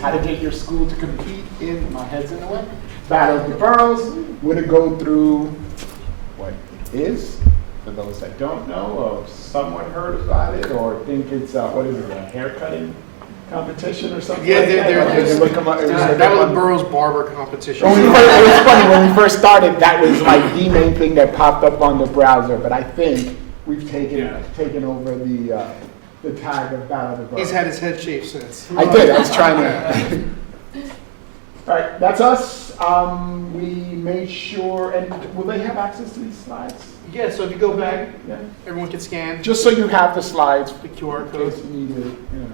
how to get your school to compete in, my head's in the way, Battle of the Boroughs. We're going to go through what it is, for those that don't know, or somewhat heard about it, or think it's, what is it, a haircutting competition or something? Yeah, like that was the Boroughs Barber competition. It was funny, when we first started, that was like the main thing that popped up on the browser, but I think we've taken over the tag of Battle of the Boroughs. He's had his head shaved since. I did, I was trying to. All right, that's us. We made sure, and will they have access to these slides? Yeah, so if you go back, Yeah. everyone can scan Just so you have the slides, the QR in code. case you need it, you know.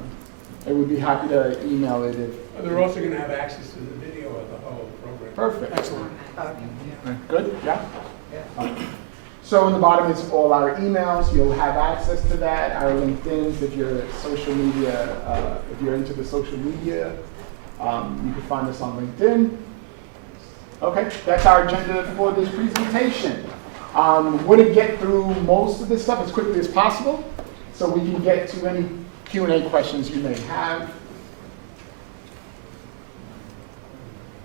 I would be happy to email it if. They're also going to have access to the video of the whole program. Perfect. Excellent. Good, yeah? So in the bottom is all our emails. You'll have access to that. Our LinkedIn's, if you're social media, if you're into the social media, you can find us on LinkedIn. Okay, that's our agenda for this presentation. We're going to get through most of this stuff as quickly as possible, so we can get to any Q&A questions you may have.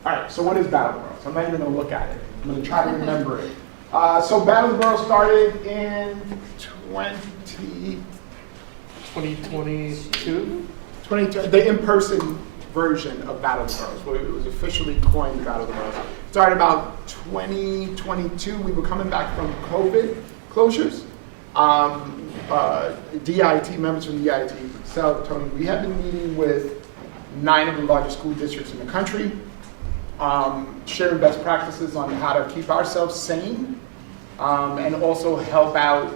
All right, so what is Battle of the Boroughs? I'm not even going to look at it. I'm going to try to remember it. So Battle of the Boroughs started in 2022? the in-person version of Battle of the Boroughs, where it was officially coined Battle of the Boroughs. Started about 2022. We were coming back from COVID closures. DIIT, members from DIIT, Sal, Tony, we have been meeting with 9 of the largest school districts in the country, sharing best practices on how to keep ourselves sane, and also help out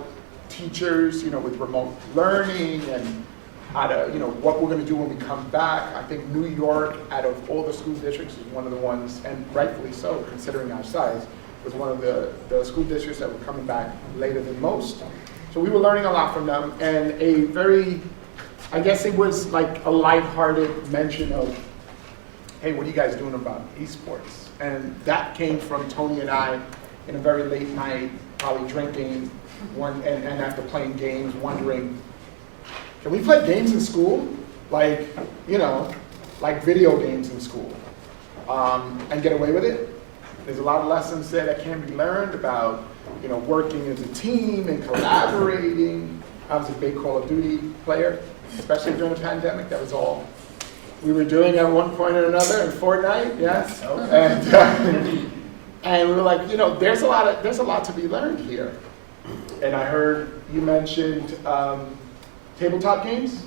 teachers, with remote learning and how to, what we're going to do when we come back. I think New York, out of all the school districts, is one of the ones, and rightfully so, considering our size, was one of the school districts that were coming back later than most. So we were learning a lot from them, and a very, I guess it was like a lighthearted mention of, hey, what are you guys doing about esports? And that came from Tony and I in a very late night, probably drinking, and after playing games, wondering, can we play games in school? Like video games in school, and get away with it? There's a lot of lessons there that can be learned about, working as a team and collaborating. I was a big Call of Duty player, especially during the pandemic. That was all we were doing at one point or another in Fortnite, yes. And we were like, there's a lot to be learned here. And I heard you mentioned tabletop games.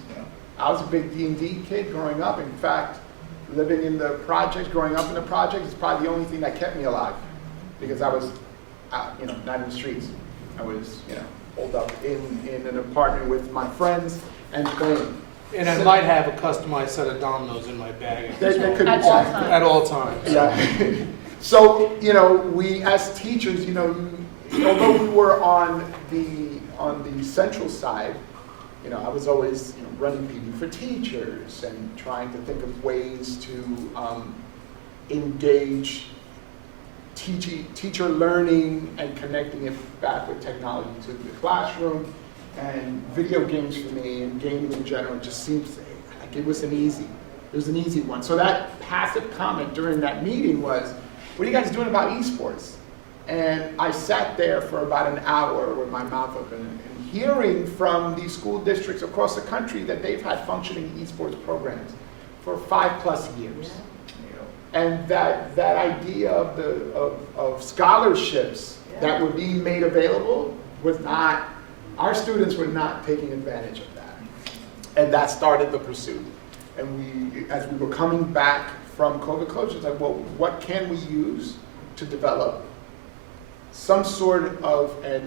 I was a big D&D kid growing up. In fact, living in the projects, growing up in the projects is probably the only thing that kept me alive, because I was, not in the streets. I was, holed up in an apartment with my friends and playing. And I might have a customized set of dominoes in my bag At all times. Yeah. So, we as teachers, although we were on the central side, I was always running PD for teachers and trying to think of ways to engage teacher learning and connecting it back with technology to the classroom. And video games for me and gaming in general just seems like it was an easy one. So that passive comment during that meeting was, what are you guys doing about esports? And I sat there for about an hour with my mouth open and hearing from these school districts across the country that they've had functioning esports programs for 5+ years. And that idea of scholarships that were being made available was not, our students were not taking advantage of that. And that started the pursuit. And as we were coming back from COVID closures, like, well, what can we use to develop some sort of an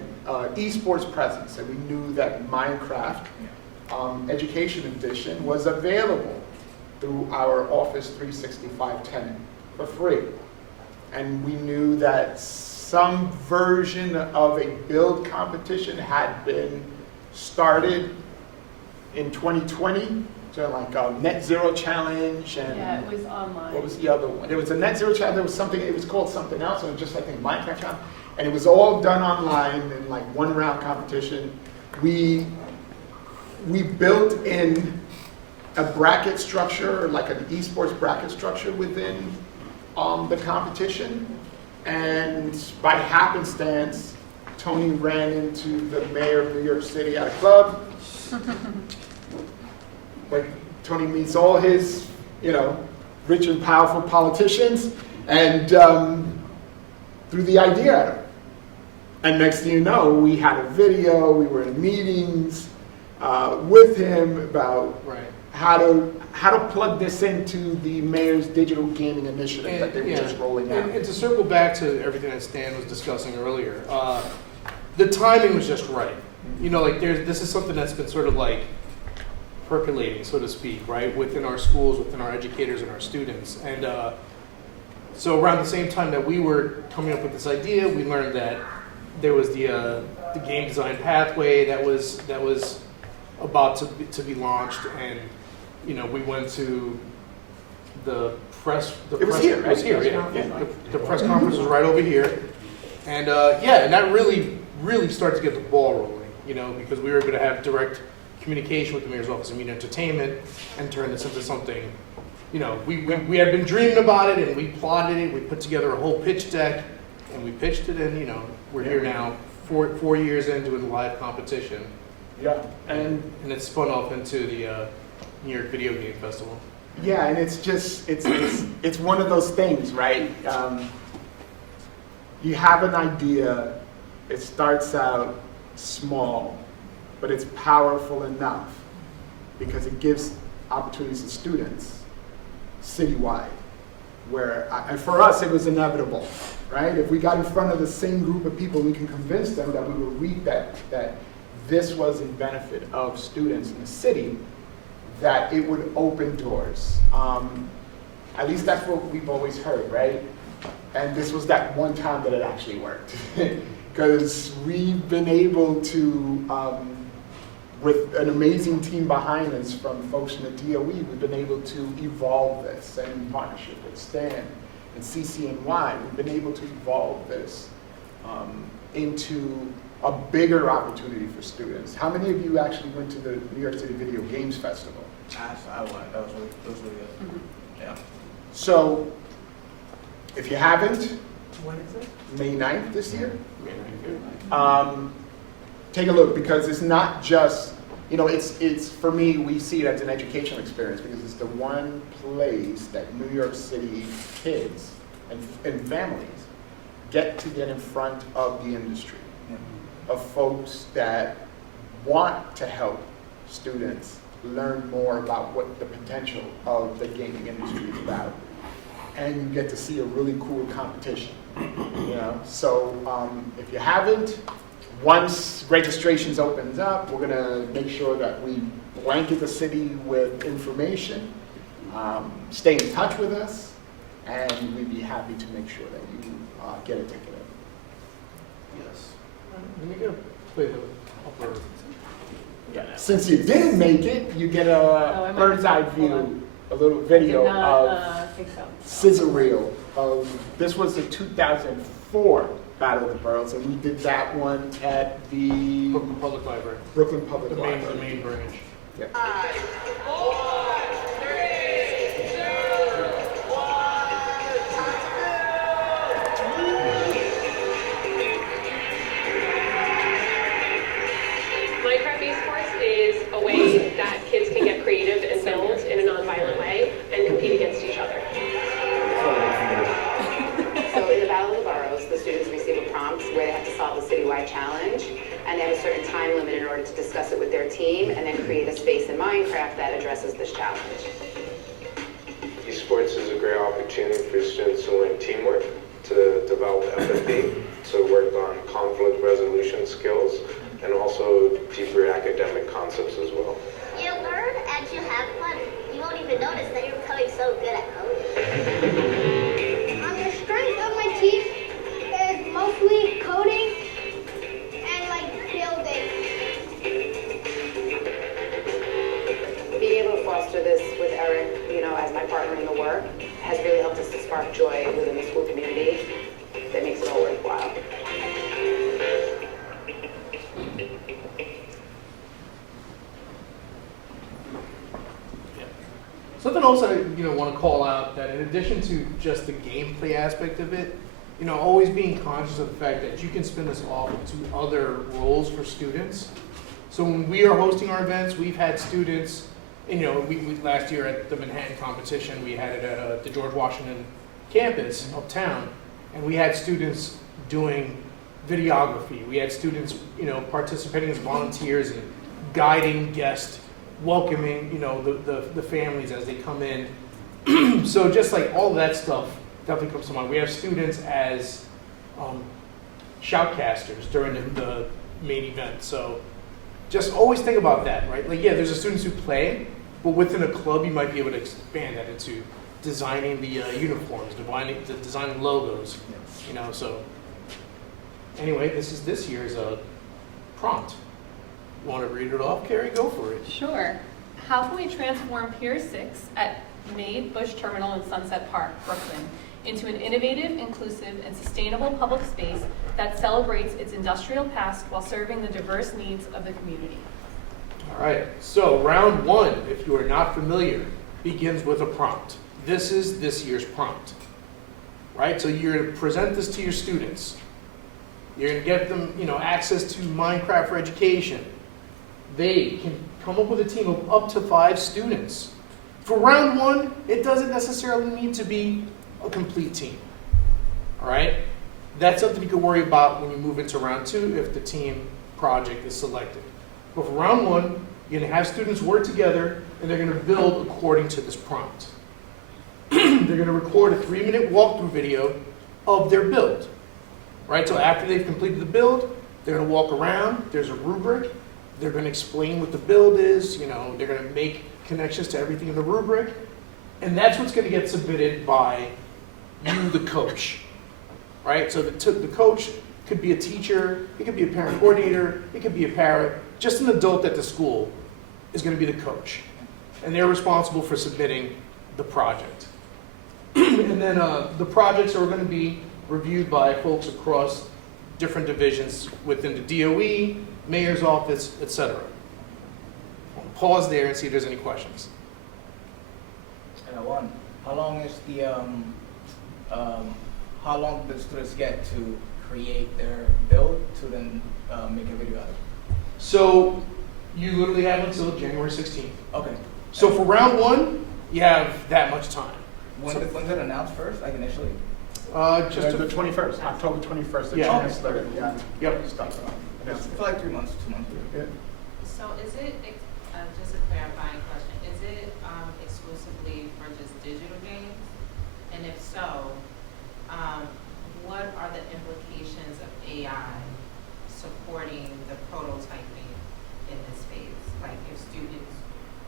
esports presence? And we knew that Minecraft Education Edition was available through our Office 365 tenant for free. And we knew that some version of a build competition had been started in 2020, so like a net zero challenge, and it was online. What was the other one? There was a net zero challenge. There was something. It was called something else. It was just like a Minecraft challenge, and it was all done online in like one round competition. We built in a bracket structure, like an esports bracket structure within the competition. And by happenstance, Tony ran into the mayor of New York City at a club. Like, Tony meets all his, rich and powerful politicians, and threw the idea at him. And next thing you know, we had a video, we were in meetings with him about how to plug this into the mayor's digital gaming initiative that they were just rolling out. And to circle back to everything that Stan was discussing earlier, the timing was just right. This is something that's been sort of like percolating, so to speak, right, within our schools, within our educators and our students. And so around the same time that we were coming up with this idea, we learned that there was the game design pathway that was about to be launched, and we went to the press. The It was press, here, it was right? here, yeah. The press conference was right over here, and and that really started to get the ball rolling, because we were able to have direct communication with the mayor's office of media and entertainment and turn this into something. We had been dreaming about it, and we plotted it. We put together a whole pitch deck, and we pitched it, and we're here now, 4 years into a live competition. Yeah, and it's spun off into the New York Video Game Festival. yeah, and it's just it's one of those things, right? You have an idea, it starts out small, but it's powerful enough because it gives opportunities to students citywide. And for us, it was inevitable, right? If we got in front of the same group of people, we can convince them that we will read that this was in benefit of students in the city, that it would open doors. At least that's what we've always heard, right? And this was that one time that it actually worked. Because we've been able to, with an amazing team behind us from folks in the DOE, we've been able to evolve this, and in partnership with Stan and CCNY, we've been able to evolve this into a bigger opportunity for students. How many of you actually went to the New York City Video Games Festival? I went. That was really good. Mm-hmm. Yeah. So, if you haven't, When is it? May 9th this year, take a look, because it's not just, it's for me, we see it as an educational experience because it's the one place that New York City kids and families get in front of the industry, of folks that want to help students learn more about what the potential of the gaming industry is about. And you get to see a really cool competition. So if you haven't, once registrations opens up, we're gonna make sure that we blanket the city with information. Stay in touch with us, and we'd be happy to make sure that you get a ticket. Yes. Let me go play the upper. Since you didn't make it, you get a bird's eye view, a little video of think so. scissor reel of, this was the 2004 Battle of the Boroughs, and we did that one at the Brooklyn Public Library. Brooklyn Public The Library. main branch. Yeah. Minecraft esports is a way that kids can get creative and build in a non-violent way and compete against each other. So in the Battle of the Boroughs, the students receive a prompt where they have to solve a citywide challenge, and they have a certain time limit in order to discuss it with their team and then create a space in Minecraft that addresses this challenge. Esports is a great opportunity for students to learn teamwork, to develop empathy, to work on conflict resolution skills, and also deeper academic concepts as well. You learn and you have fun. You won't even notice that you're becoming so good at coding. The strength of my team is mostly coding and building. Being able to foster this with Eric, as my partner in the work, has really helped us to spark joy within the school community that makes it all worthwhile. Yes. in addition to just the gameplay aspect of it, you know, always being conscious of the fact that you can spin this off into other roles for students. So when we are hosting our events, we've had students, and, you know, we last year at the Manhattan competition, we had it at the George Washington campus uptown, and we had students doing videography. We had students, you know, participating as volunteers and guiding guests, welcoming, you know, the families as they come in. So just like all that stuff definitely comes to mind. We have students as shoutcasters during the main event. So just always think about that, right? Like, yeah, there's the students who play, but within a club, you might be able to expand that into designing the uniforms, designing logos, you know, so. Anyway, this is this year's prompt. You want to read it off, Carrie? Go for it. Sure. How can we transform Pier 6 at Made Bush Terminal in Sunset Park, Brooklyn, into an innovative, inclusive, and sustainable public space that celebrates its industrial past while serving the diverse needs of the community? All right, so round one, if you are not familiar, begins with a prompt. This is this year's prompt, right? So you're going to present this to your students. You're going to get them, you know, access to Minecraft for Education. They can come up with a team of up to 5 students. For round one, it doesn't necessarily need to be a complete team, all right? That's something you can worry about when you move into round two if the team project is selected. But for round one, you're going to have students work together and they're going to build according to this prompt. They're going to record a 3-minute walkthrough video of their build, right? So after they've completed the build, they're going to walk around. There's a rubric. They're going to explain what the build is. You know, they're going to make connections to everything in the rubric. And that's what's going to get submitted by you, the coach, right? So the coach could be a teacher. It could be a parent coordinator. It could be a parent. Just an adult at the school is going to be the coach. And they're responsible for submitting the project. And then the projects are going to be reviewed by folks across different divisions within the DOE, mayor's office, etc. I'll pause there and see if there's any questions. And one, how long is the how long do the students get to create their build to then make a video out of it? So you literally have until January 16th. Okay. So for round one, you have that much time. When's it announced first, like initially? Just the 21st, October 21st, the Yeah. chancellor, yeah. Yep. Stuff. For like 3 months, 2 months. Yeah. So is it, just a clarifying question, is it exclusively for just digital games? And if so, what are the implications of AI supporting the prototyping in this phase? Like if students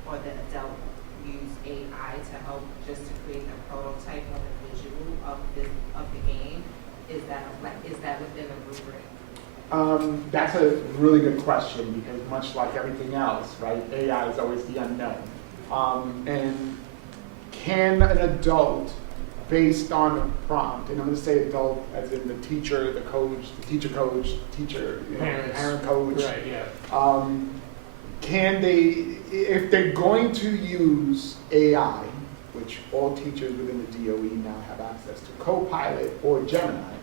or the adult use AI to help just to create the prototype or the visual of the game, is that within the rubric? That's a really good question because much like everything else, right, AI is always the unknown. And can an adult, based on a prompt, and I'm going to say adult as in the teacher, the coach, the teacher coach, teacher, parent coach, Right, yeah. can they, if they're going to use AI, which all teachers within the DOE now have access to, Copilot or Gemini,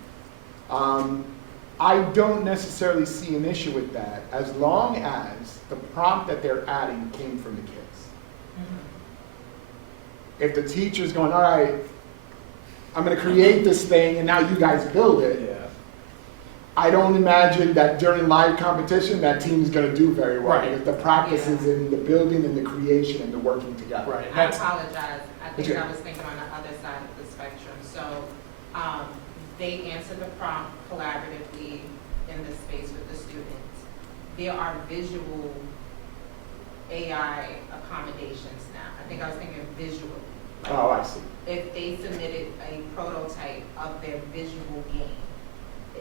I don't necessarily see an issue with that as long as the prompt that they're adding came from the kids. Mm-hmm. If the teacher's going, all right, I'm going to create this thing and now you guys build it, Yeah. I don't imagine that during live competition that team's going to do very well. Right. Because the practice is in the building and the creation and the working together. Right. I apologize. I think Okay. I was thinking on the other side of the spectrum. So they answer the prompt collaboratively in the space with the students. There are visual AI accommodations now. I think I was thinking visual. Like Oh, I see. if they submitted a prototype of their visual game,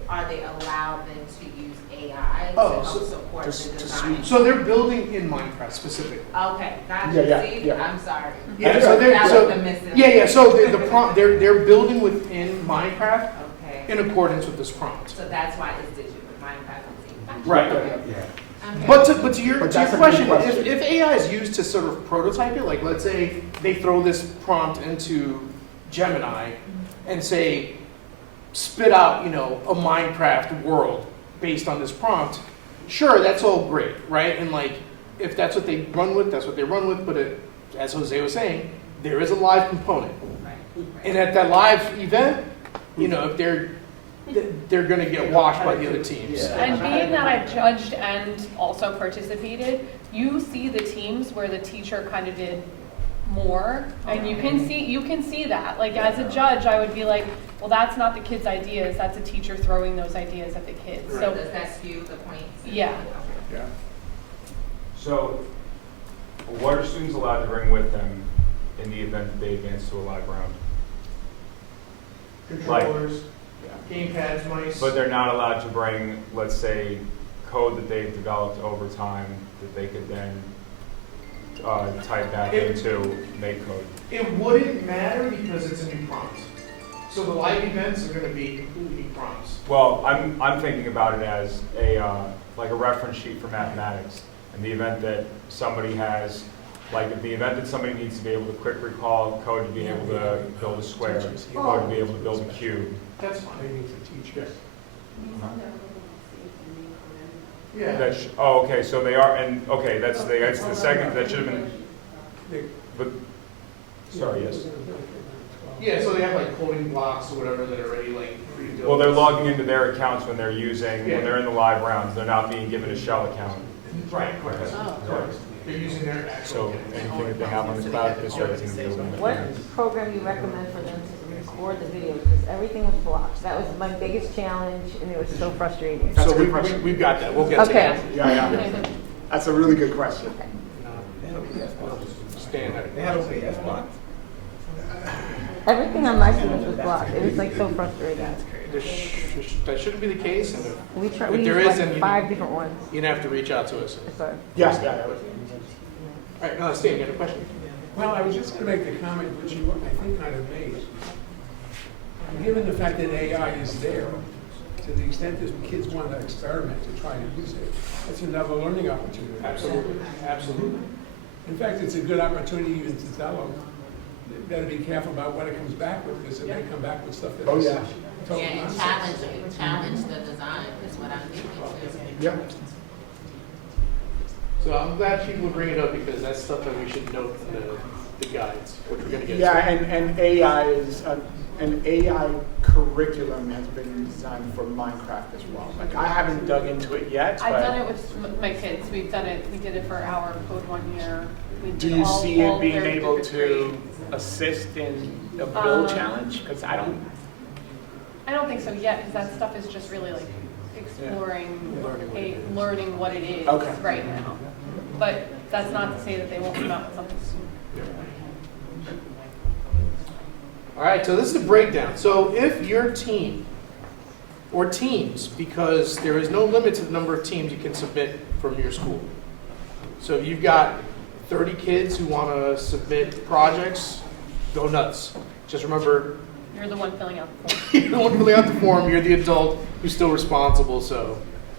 are they allowed then to use AI to help support the design? So they're building in Minecraft specifically. Okay, gotcha. Yeah, See, yeah. I'm sorry. Yeah, so That was they're the missing. yeah. So the prompt they're building within Minecraft Okay. in accordance with this prompt. So that's why it's digital. Minecraft is digital. Right. Okay. But to your But that's a good question, question. if AI is used to sort of prototype it, like let's say they throw this prompt into Gemini and say, spit out, you know, a Minecraft world based on this prompt, sure, that's all great, right? And like, if that's what they run with, that's what they run with, but as Jose was saying, there is a live component. And at that live event, you know, if they're going to get watched by the other teams. And being that I've judged and also participated, you see the teams where the teacher kind of did more, and you can see that. Like as a judge, I would be like, well, that's not the kids' ideas. That's a teacher throwing those ideas at the kids. So does that skew the points? Yeah. Yeah. So, what are students allowed to bring with them in the event that they advance to a live round? Controllers, game pads, mice. But they're not allowed to bring, let's say, code that they've developed over time that they could then type back into make code. It wouldn't matter because it's a new prompt. So the live events are going to be completely new prompts. Well, I'm thinking about it as a like a reference sheet for mathematics. In the event that somebody has, like in the event that somebody needs to be able to quick recall code to be able to build a square, code to be able to build a cube. That's fine. Waiting for teachers. Yeah. Oh, okay. So they are, and okay, that's the second. That should have been. But sorry, yes. Yeah, so they have like coding blocks or whatever that are already like pre-built. Well, they're logging into their accounts when they're using when they're in the live rounds. They're not being given a shell account. Right. Correct. They're using their actual. So anything that they have on the cloud, this way is going to be able to. What program you recommend for them to record the videos? Because everything was blocked. That was my biggest challenge, and it was so frustrating. That's So a good question. we've got that. We'll get to Okay. that. Yeah. That's a really good question. Stand there. They had OBS blocked. Everything on my students was blocked. It was like so frustrating. That shouldn't be the case. And We if used there is, like then 5 different ones. you'd have to reach out to us. Sorry. Yeah. All right, now Stan, you have a question? Well, I was just going to make the comment which you, I think, kind of made. Given the fact that AI is there, to the extent that kids want to experiment to try to use it, that's another learning opportunity. Absolutely. Absolutely. In fact, it's a good opportunity even to tell them, they've got to be careful about what it comes back with, because it may come back with stuff that Oh, is yeah. total Yeah, and nonsense. challenge the design is what I'm thinking too. Yep. So I'm glad people bring it up because that's stuff that we should note in the guides, which we're going to get Yeah, to. and AI is an AI curriculum has been designed for Minecraft as well. Like I haven't dug into it yet, I've but done it with my kids. We've done it. We did it for our code 1 year. We do did you all- see all it being their able fifth to grade. assist in a build challenge? Because I don't. I don't think so yet, because that stuff is just really like exploring, learning what it is Okay. right now. But that's not to say that they won't come out with something soon. All right, so this is the breakdown. So if your team or teams, because there is no limit to the number of teams you can submit from your school. So if you've got 30 kids who want to submit projects, go nuts. Just remember, You're the one filling out the form. you're the one filling out the form, you're the adult who's still responsible, so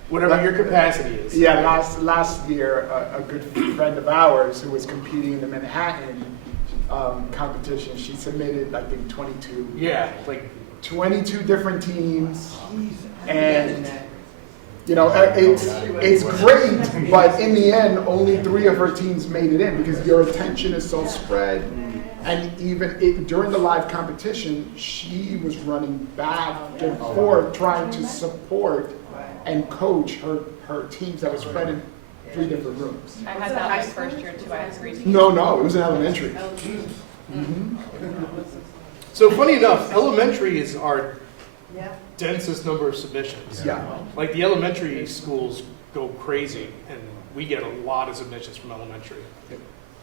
whatever your capacity is. Yeah, last year, a good friend of ours who was competing in the Manhattan competition, she submitted, I think, 22. Yeah, like 22 different teams, and you know it's great, but in the end, only 3 of her teams made it in because your attention is so spread. And even during the live competition, she was running back and forth trying to support and coach her teams that were spread in 3 different rooms. I had that my first year too. I had 3 teams. No, it was in elementary. So funny enough, elementary is our densest number of submissions. Yeah. Like the elementary schools go crazy, and we get a lot of submissions from elementary.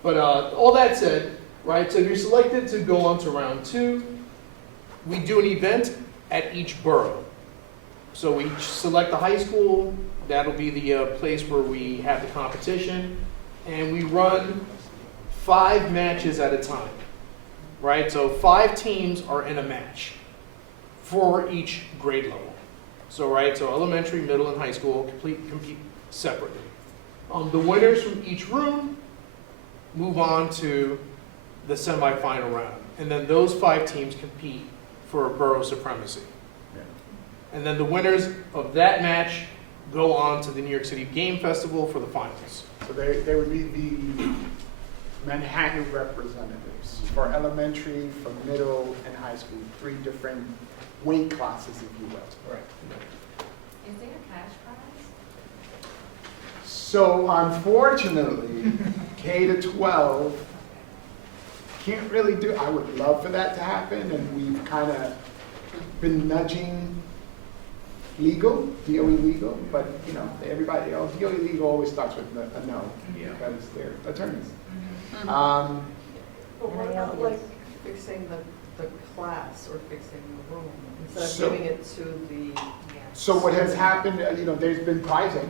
But all that said, right, so if you're selected to go on to round 2, we do an event at each borough. So we select the high school, that'll be the place where we have the competition, and we run 5 matches at a time, right? So 5 teams are in a match for each grade level. So, right, so elementary, middle, and high school compete separately. The winners from each room move on to the semifinal round. and then those 5 teams compete for borough supremacy. And then the winners of that match go on to the New York City Game Festival for the finals. So they would be the Manhattan representatives for elementary, for middle, and high school, 3 different weight classes, if you will. Right. Is there a cash prize? So unfortunately, K to 12 can't really do, I would love for that to happen, and we've kind of been nudging legal, DOE legal, but you know, everybody, DOE legal always starts with a no, because they're attorneys. But what about like fixing the class or fixing the room instead of So- giving it to the? So what has happened, there's been prizing.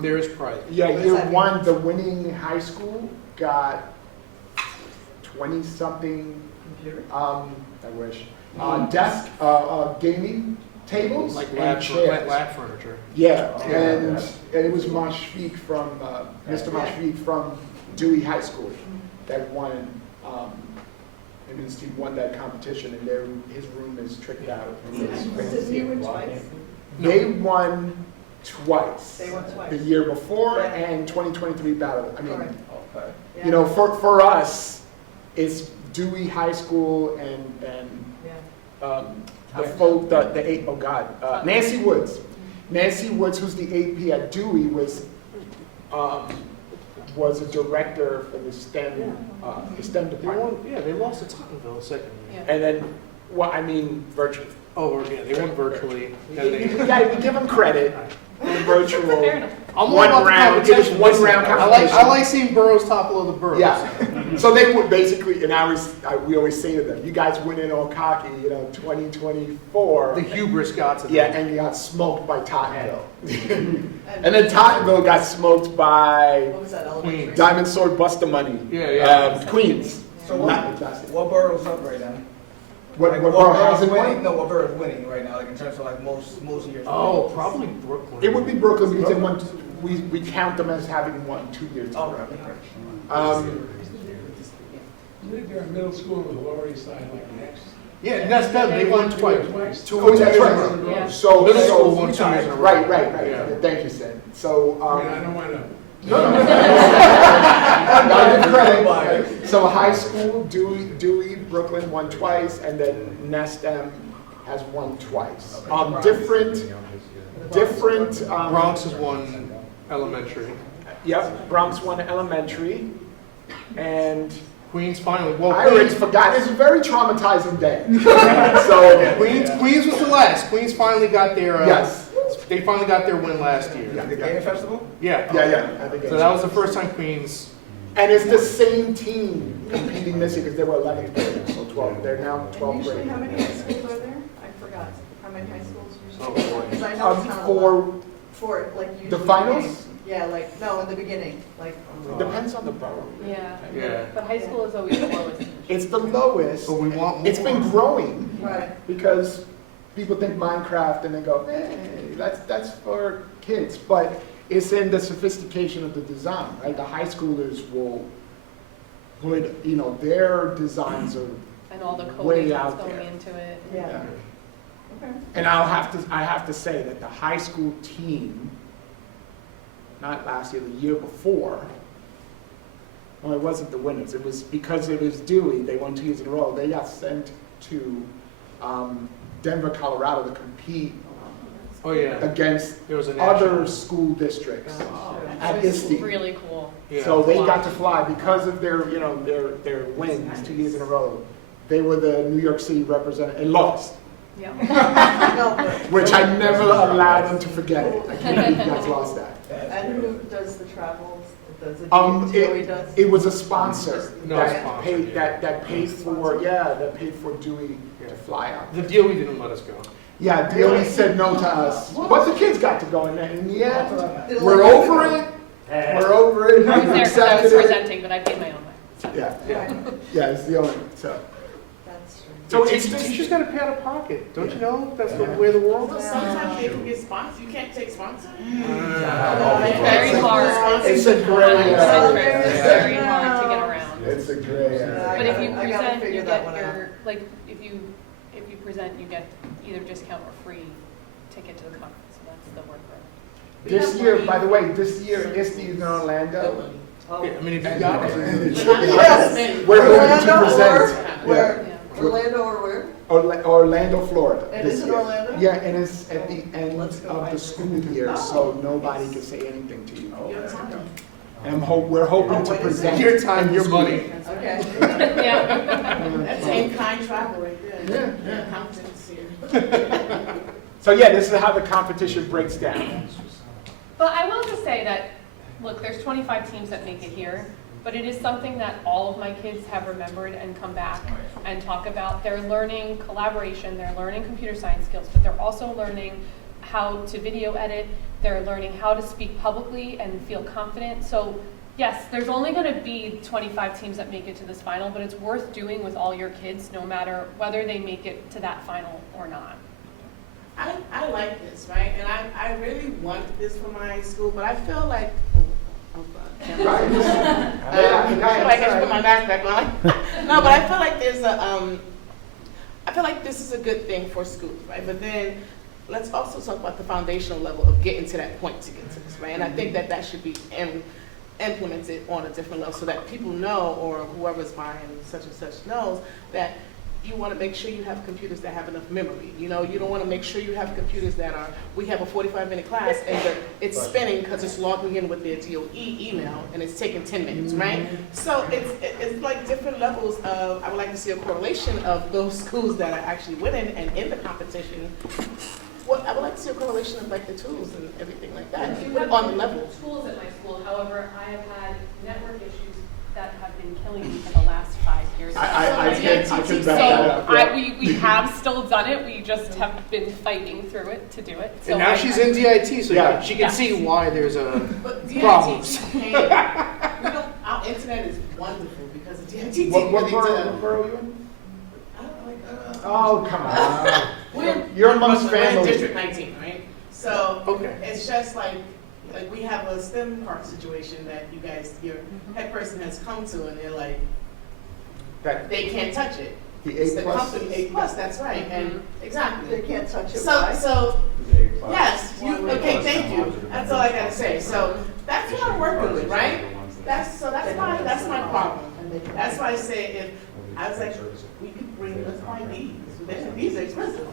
There is prize. Yeah, What does year that mean? one, the winning high school got 20-something, Computer? I wish, desk, gaming tables Like and lab chairs. furniture. Yeah, and it was Mashfiq from, Mr. Mashfiq from Dewey High School that won, he won that competition, and his room is tricked out. And it's Did fancy. you win twice? They won twice. They won twice. The year before and 2023 battle. I mean, Alright. Okay. you know, for us, it's Dewey High School and Yeah. the folk, the eight, oh God, Nancy Woods. Nancy Woods, who's the AP at Dewey, was a director for the STEM department. They lost to Tottenville the second year. And then, well, I mean, virtually. Oh, yeah, they won virtually. And they- We give them credit for the virtual. Fair enough. I'm all One about the round, it was competition. one Listen, round I like competition. seeing boroughs topple other boroughs. Yeah. So they would basically, and we always say to them, you guys went in all cocky, 2024. The hubris got to them. Yeah, and you got smoked by Tottenville. And then Tottenville got smoked by What was that, elementary? Queens. Diamond Sword Buster Money. Yeah. Queens. So Not- what borough's up right now? What Like, borough has borough's it winning? won? No, what borough's winning right now, like in terms of like most years? Oh, probably Brooklyn. It would be Brooklyn because they won, we count them as having won 2 years in a Oh, row. okay. I think there are middle school on the Lower East Side like next. Yeah, and that's them. They won twice. Oh, that's right. Yeah. So, Middle so- school won 2 years in a row. Right. Yeah. Thank you, Sid. So, I mean, I don't want to. no. Gotta give credit. So high school, Dewey, Brooklyn won twice, and then NESTM has won twice. Different. Bronx has won elementary. Yep, Bronx won elementary, and Queens finally. Well, I already forgot. It's a very traumatizing day. So Queens was the last. Queens finally got their. Yes. They finally got their win last year. The Game Festival? Yeah. Yeah. I think So that was the first time Queens. And it's the same team competing this year because they were 11th graders, so 12. They're now 12th Usually, graders. how many high schools are there? I forgot. How many high schools Oh, usually? boy. Because I know it's not a lot. For like usually. the finals, Yeah, like, no, in the beginning, like. it depends on the borough. Yeah. Yeah. But high school is always the lowest. It's the lowest. But we want more. It's been growing Right. because people think Minecraft and they go, hey, that's for kids. But it's in the sophistication of the design, right? The high schoolers will put, their designs are And all the way coding that's out going there. into it. Yeah. Okay. And I have to say that the high school team, not last year, the year before, well, it wasn't the winners. It was because it was Dewey. They won 2 years in a row. They got sent to Denver, Colorado to compete Oh yeah. against There was a other national. school districts at It was ISTE. really cool. Yeah. So they got to fly because of their wins 2 years in a row. They were the New York City representative and lost. Yeah. No, but- Which I never allowed them to forget it. I can't believe you guys lost that. And who does the travels? Does it, It, does? it was a sponsor No, that sponsor, paid yeah. that paid for Dewey to fly out. The DOE didn't let us go. Yeah, DOE said no to us, but the kids got to go in there. In the end, Did we're like over it. We're over it. I was We've there because I was accepted it. presenting, but I paid my own way. So. Yeah, Right. yeah, it's the only. So That's true. So The it's just- teachers got to pay out of pocket. Don't you know? That's the way the world is. Sometimes they can get sponsored. You can't take sponsors. Very hard. It's a gray It's area. very hard to get around. It's a gray Yeah, area. I But if gotta- you I gotta present, figure you that get one out. your, like, if you present, you get either discount or free ticket to the conference, so that's the workaround. This year, by the way, this year, ISTE is in Orlando. Yeah, I mean, if you got it. Yes. We're going to Orlando present. or where? Orlando or where? Orlando, Florida. And this is it year. Orlando? Yeah, and it's at the end Let's go. of the school year, so nobody can say anything to you. Your time. And we're hoping to wait a present. Your time, in your school. money. Okay. Yeah. That's in-kind travel right there. Yeah, yeah. Accountants here. So yeah, this is how the competition breaks down. But I will just say that, look, there's 25 teams that make it here, but it is something that all of my kids have remembered and come back and talk about. They're learning collaboration, they're learning computer science skills, but they're also learning how to video edit, they're learning how to speak publicly and feel confident. So yes, there's only going to be 25 teams that make it to this final, but it's worth doing with all your kids, no matter whether they make it to that final or not. I like this, right? And I really wanted this for my school, but I feel like, Right. I can put my backpack on. No, but I feel like there's I feel like this is a good thing for schools, right? But then let's also talk about the foundational level of getting to that point to get to this, right? And I think that should be implemented on a different level so that people know, or whoever's buying such and such knows, that you want to make sure you have computers that have enough memory. You know, you don't want to make sure you have computers that are, we have a 45-minute class and it's spinning because it's logging in with their DOE email and it's taking 10 minutes, right? So it's like different levels of, I would like to see a correlation of those schools that are actually winning and in the competition. I would like to see a correlation of like the tools and everything like that on the level. Tools at my school, however, I have had network issues that have been killing me for the last 5 years. I can back So that up. we have still done it, we just have been fighting through it to do it. So And now she's in DIT, so Yeah. she can see why there's a But DIT problems. our internet is wonderful because of DIT. What really borough does. are you in? I don't like, Oh, come on. We're You're amongst we're in family. District 19, right? So Okay. it's just like we have a STEM park situation that you guys, your head person has come to, and they're like, That, they can't touch it. the It's A the plus? company A+, that's right, and exactly. They can't touch it. So, Why? so, yes, okay, thank you. That's all I gotta say. So that's what I'm working with, right? That's my problem. That's why I say I was like, we could bring, let's buy these. These are expensive,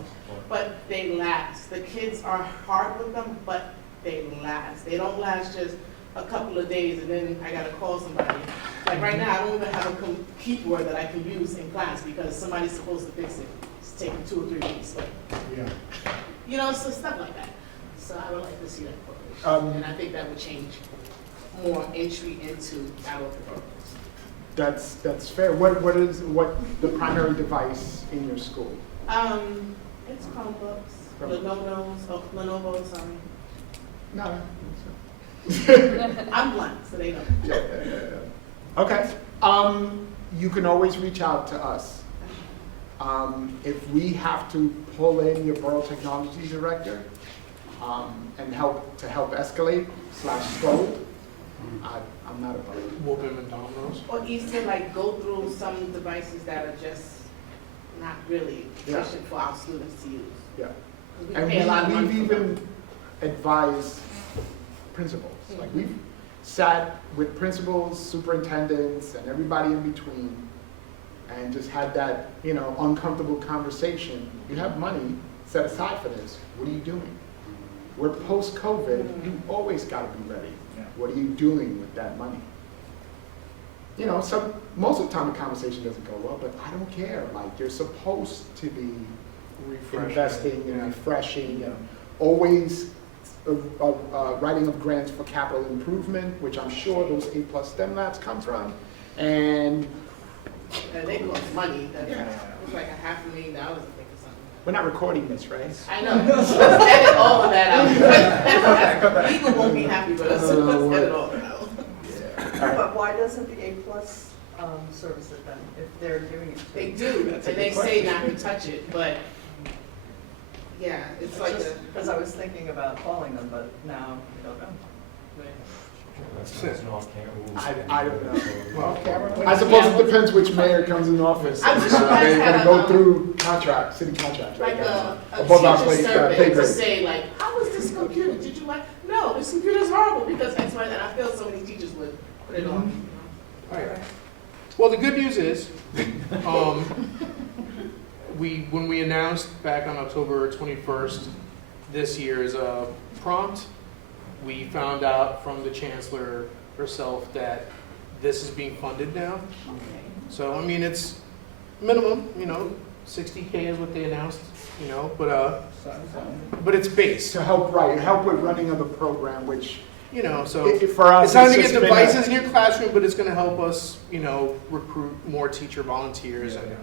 but they last. The kids are hard with them, but they last. They don't last just a couple of days and then I gotta call somebody. Like right now, I don't even have a keyboard that I can use in class because somebody's supposed to fix it. It's taking 2 or 3 weeks, but Yeah. you know, so stuff like that. So I would like to see that correlation. And I think that would change more entry into our programs. That's fair. What the primary device in your school? It's Chromebooks, Lenovo, sorry. No. I'm blind, so they don't. Okay. You can always reach out to us. If we have to pull in your borough technology director and help escalate / scold, I'm not about it. Whoop him and dominoes. Or even like go through some devices that are just not really efficient for our students to use. Yeah. We And pay a lot of money we've for even them. advised principals. Like we've sat with principals, superintendents, and everybody in between and just had that, uncomfortable conversation. You have money set aside for this. What are you doing? We're post-COVID. You always got to be ready. What are you doing with that money? Most of the time the conversation doesn't go well, but I don't care. Like you're supposed to be investing and refreshing and always writing of grants for capital improvement, which I'm sure those A+ STEM labs come from. And they cost money. It's like $500,000, I think, or something. we're not recording this, right? I know. Let's edit all of that out. Legal won't be happy with us. Let's edit all of that out. But why doesn't the A+ service it then, if they're giving it to They them? do, and they say not to touch it, but it's like Because I was thinking about calling them, but now I don't know. That's an off-camera. I don't know. Well, Camera? I suppose it depends which mayor comes in office. I wish you guys They're had gonna a, go through contracts, city contracts, right? like a Above our teacher pay survey to grade. say like, how was this computer? Did you like, no, this computer's horrible because X, Y, and I feel so many teachers would put it on. All right. Well, the good news is, when we announced back on October 21st, this year's prompt, we found out from the chancellor herself that this is being funded now. So, I mean, it's minimum, 60K is what they announced, but it's base. To help with running of the program, which, So for us, it's not going to just get been devices in your classroom, but it's going to help us, recruit more teacher volunteers and,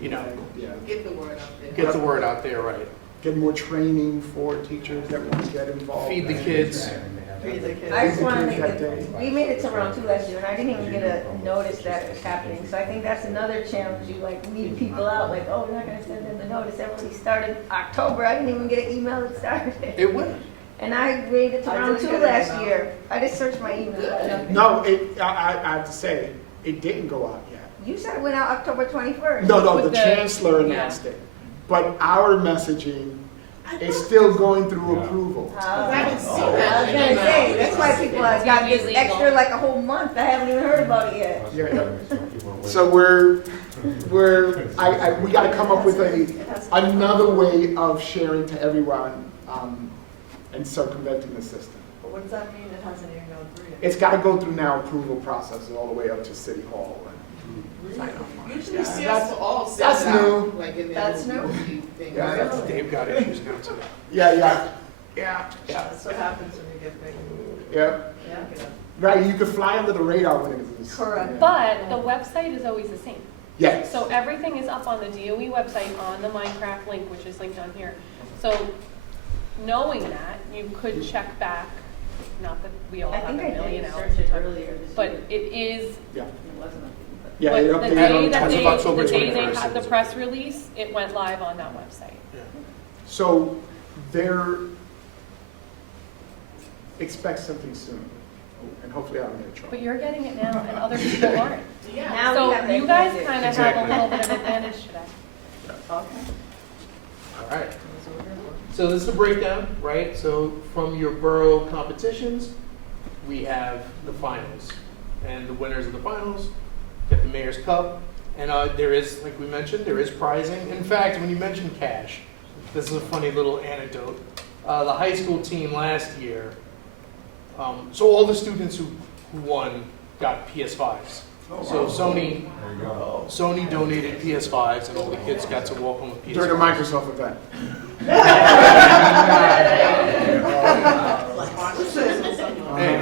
Get the word out there. get the word out there, right? Get more training for teachers that want to get involved. Feed the kids. I just want to make it, we made it to round 2 last year, and I didn't even get a notice that was happening. So I think that's another challenge. You like leave people out, like, oh, we're not going to send them the notice. Everybody started October. I didn't even get an email that started. It went. And I made it to I round didn't 2 get an last email. year. I just searched my email. No, I have to say, it didn't go out yet. You said it went out October 21st. No, With the the- chancellor announced it. But our messaging is still going through approval. I haven't seen I that. was gonna say, that's why people have got this extra like a whole month. I haven't even heard about it yet. Yeah. So we gotta come up with another way of sharing to everyone, and circumventing the system. But what does that mean? It hasn't even gone through yet? It's gotta go through now approval process all the way up to City Hall and sign off on it. Usually Yeah, CS all sends that's out, new. like in their That's little new? thing. Yeah, that's- They've got issues now too. Yeah. That's what happens when you get big. Yeah. Yeah. Right, you could fly under the radar when it was. Correct. But the website is always the same. Yes. So everything is up on the DOE website on the Minecraft link, which is linked on here. So knowing that, you could check back, not that we all I have a think I million did hours, search it earlier this but year. it is, Yeah. It wasn't updated, but. Yeah, but it the updated day on that the 10th of October the day 21st. they had the press release, it went live on that website. So expect something soon, and hopefully I don't get in trouble. But you're getting it now and other people aren't. Yeah. Now we So have to you guys implement it. kind of have a little bit of advantage today. All right. So this is the breakdown, right? So from your borough competitions, we have the finals. And the winners of the finals get the Mayor's Cup. And there is, like we mentioned, there is prizing. In fact, when you mentioned cash, this is a funny little anecdote. The high school team last year, so all the students who won got PS5s. So Sony donated PS5s, and all the kids got to walk home with PS5s. During the Microsoft event.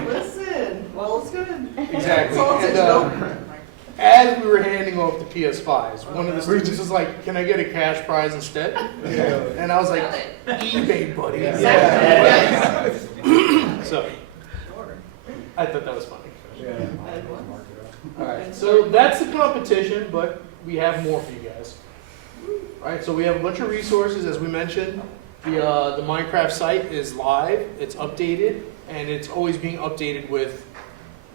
Listen, well, it's good. Exactly. It's all And, digital. as we were handing off the PS5s, one of the students was like, "Can I get a cash prize instead?" And I was like, "eBay, buddy." Yeah. So I thought that was funny. All right, so that's the competition, but we have more for you guys. All right, so we have a bunch of resources, as we mentioned. The Minecraft site is live, it's updated, and it's always being updated with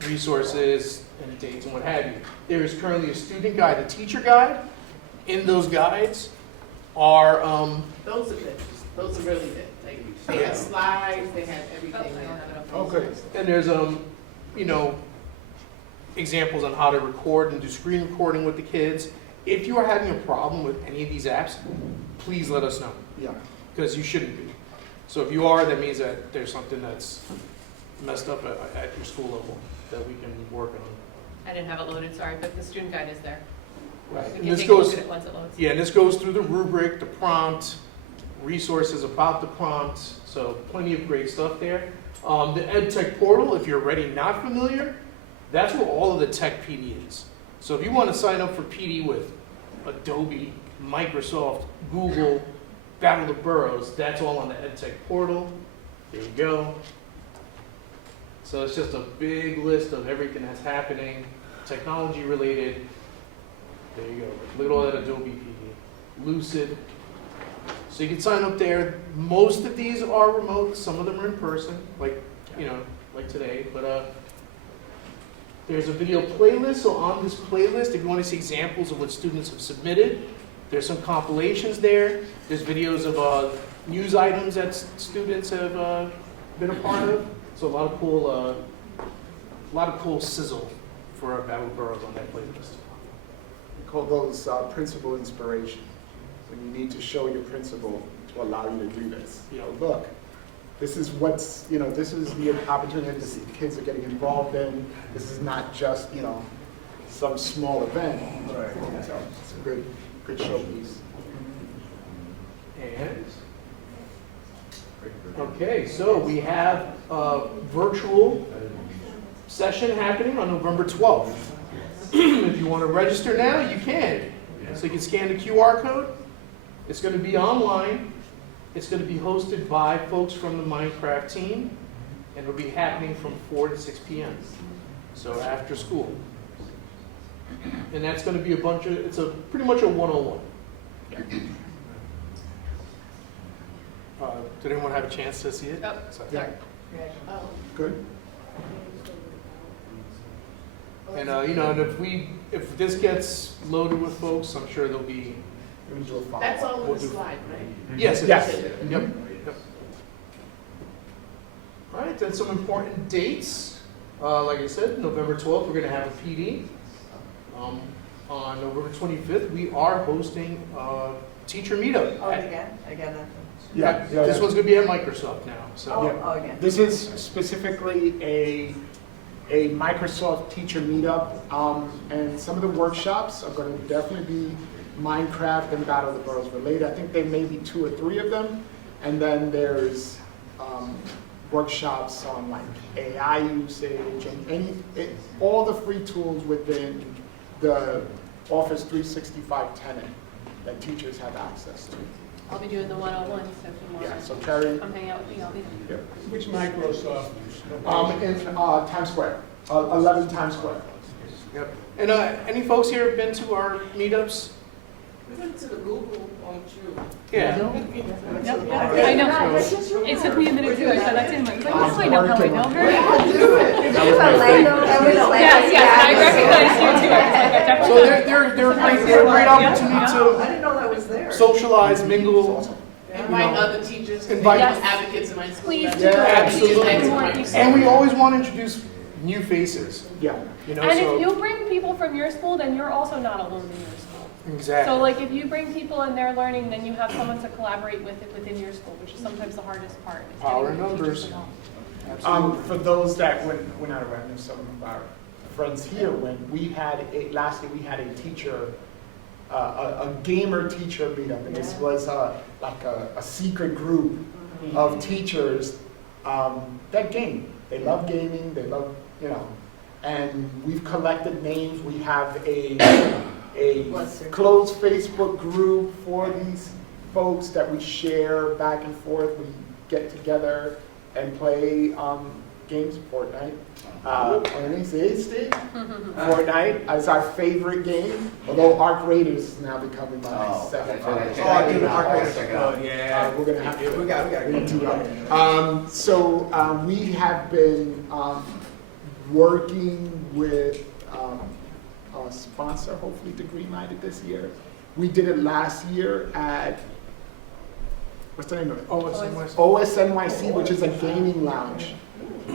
resources and dates and what have you. There is currently a student guide, a teacher guide. In those guides are Those are good. Those are really good. Like, they have slides, they have everything there. Okay. and there's examples on how to record and do screen recording with the kids. If you are having a problem with any of these apps, please let us know, Yeah. because you shouldn't be. So if you are, that means that there's something that's messed up at your school level that we can work on. I didn't have it loaded, sorry, but the student guide is there. Right. We And can this take a look goes, at it once it loads. yeah, and this goes through the rubric, the prompt, resources about the prompt, so plenty of great stuff there. The EdTech portal, if you're already not familiar, that's where all of the tech PD is. So if you want to sign up for PD with Adobe, Microsoft, Google, Battle of the Boroughs, that's all on the EdTech portal. There you go. So it's just a big list of everything that's happening, technology related. There you go. Look at all that Adobe PD. Lucid. So you can sign up there. Most of these are remote. Some of them are in person. Like, like today, but there's a video playlist, so on this playlist, if you want to see examples of what students have submitted, there's some compilations there. There's videos of news items that students have been a part of. So a lot of cool sizzle for our Battle Boroughs on that playlist. We call those principal inspiration. When you need to show your principal to allow you to do this. You know, look, this is what's, you know, this is the opportunity that the kids are getting involved in. This is not just, you know, some small event. Right. So it's a good showpiece. And, okay, so we have a virtual session happening on November 12th. If you want to register now, you can. So you can scan the QR code. It's going to be online. It's going to be hosted by folks from the Minecraft team, and it'll be happening from 4 to 6 p.m. So after school. And that's going to be it's pretty much a 101. Did anyone have a chance to see it? Oh, Yeah. Good. And and if this gets loaded with folks, I'm sure there'll be. That's all on the slide, right? Yes. Yes. Yep. All right, then some important dates. Like I said, November 12th, we're going to have a PD. On November 25th, we are hosting a teacher meetup. Oh, again that. Yeah. This one's going to be at Microsoft now. So. Again. This is specifically a Microsoft teacher meetup, and some of the workshops are going to definitely be Minecraft and Battle of the Boroughs related. I think there may be 2 or 3 of them, and then there's workshops on like AI usage and all the free tools within the Office 365 tenant that teachers have access to. I'll be doing the 101, so if you want Yeah, so Carrie. come hang out with me, I'll be there. Yep. Which Microsoft? In Times Square, 11 Times Square. Yep. And any folks here have been to our meetups? We went to the Google on June. Yeah. Yep. I know. It took me a minute too. I said that to him. I was like, how do I know her? Yes, I recognized you too. I was like, I definitely. So they're a great opportunity to I didn't know that was there. socialize, mingle. Invite other teachers, invite advocates in my school. Please do. Absolutely. And we always want to introduce new faces. Yeah. You know, And so if you bring people from your school, then you're also not alone in your school. exactly. So like if you bring people and they're learning, then you have someone to collaborate with within your school, which is sometimes the hardest part. is Power getting the numbers. teachers involved. Absolutely. For those that we're not aware, I know some of our friends here, when we had last year we had a teacher, a gamer teacher meetup, and this was like a secret group of teachers that game. They love gaming. They love, you know, and we've collected names. We have a closed Facebook group for these folks that we share back and forth. We get together and play games, Fortnite. Fortnite is our favorite game, although Arc Raiders is now becoming my second favorite. Arc Raiders are good. Yeah. We're gonna have to. We got do that. So we have been working with a sponsor, hopefully to greenlight it this year. We did it last year at, what's the name of it? OSNYC, which is a gaming lounge